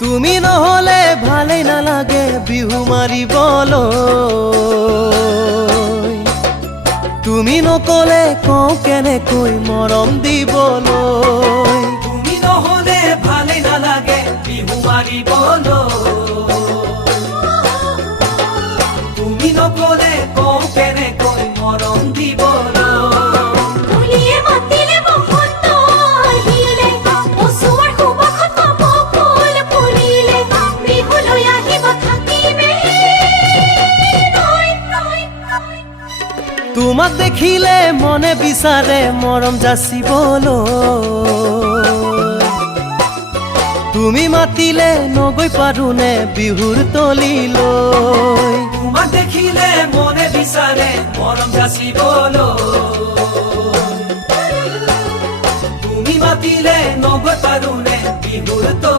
তুমি নহলে ভালেই নালাগে বিহু মাৰিবলৈ তুমি নকলে কওঁ কেনেকৈ মৰম দিবলৈ তুমি নহলে ভালেই নালাগে বিহু মাৰিবলৈ তুমি নকলে কওঁ কেনেকৈ মৰম দিবলৈ তোমাক দেখিলে মনে বিচাৰে মৰম যাচিবলৈ তুমি মাতিলে নগৈ পাৰোনে বিহুৰ তলিলৈ তোমাক দেখিলে মনে বিচাৰে মৰম যাচিবলৈ তুমি মাতিলে নগৈ পাৰোনে বিহুৰ